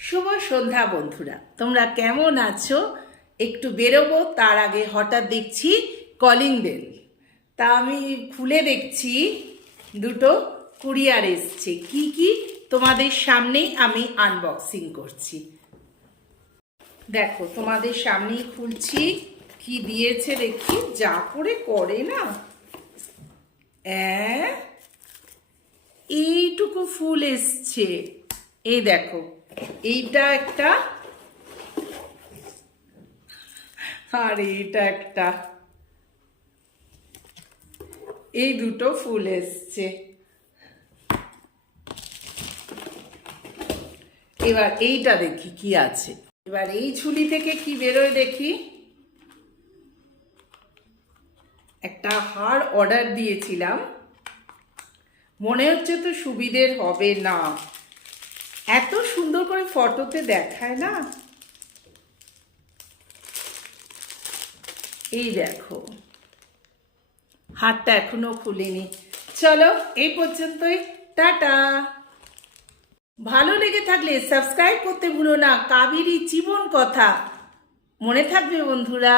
শুভ সন্ধ্যা বন্ধুরা, তোমরা কেমন আছো? একটু বেরোবো, তার আগে হঠাৎ দেখছি কলিং বেল। তা আমি খুলে দেখছি দুটো কুরিয়ার এসছে। কি কি তোমাদের সামনেই আমি আনবক্সিং করছি। দেখো, তোমাদের সামনেই খুলছি। কি দিয়েছে দেখি, যা করে না, এইটুকু ফুল এসছে। এই দেখো, এইটা একটা, আর এইটা একটা, এই দুটো ফুল এসছে। এবার এইটা দেখি কি আছে। এবার এই ঝুলি থেকে কি বেরোয় দেখি। একটা হার অর্ডার দিয়েছিলাম, মনে হচ্ছে তো সুবিধের হবে না। এত সুন্দর করে ফটোতে দেখায় না। এই দেখো, হারটা এখনো খুলিনি। চলো, এই পর্যন্তই, টাটা। ভালো লেগে থাকলে সাবস্ক্রাইব করতে ভুলো না। কাবেরী জীবন কথা মনে থাকবে বন্ধুরা।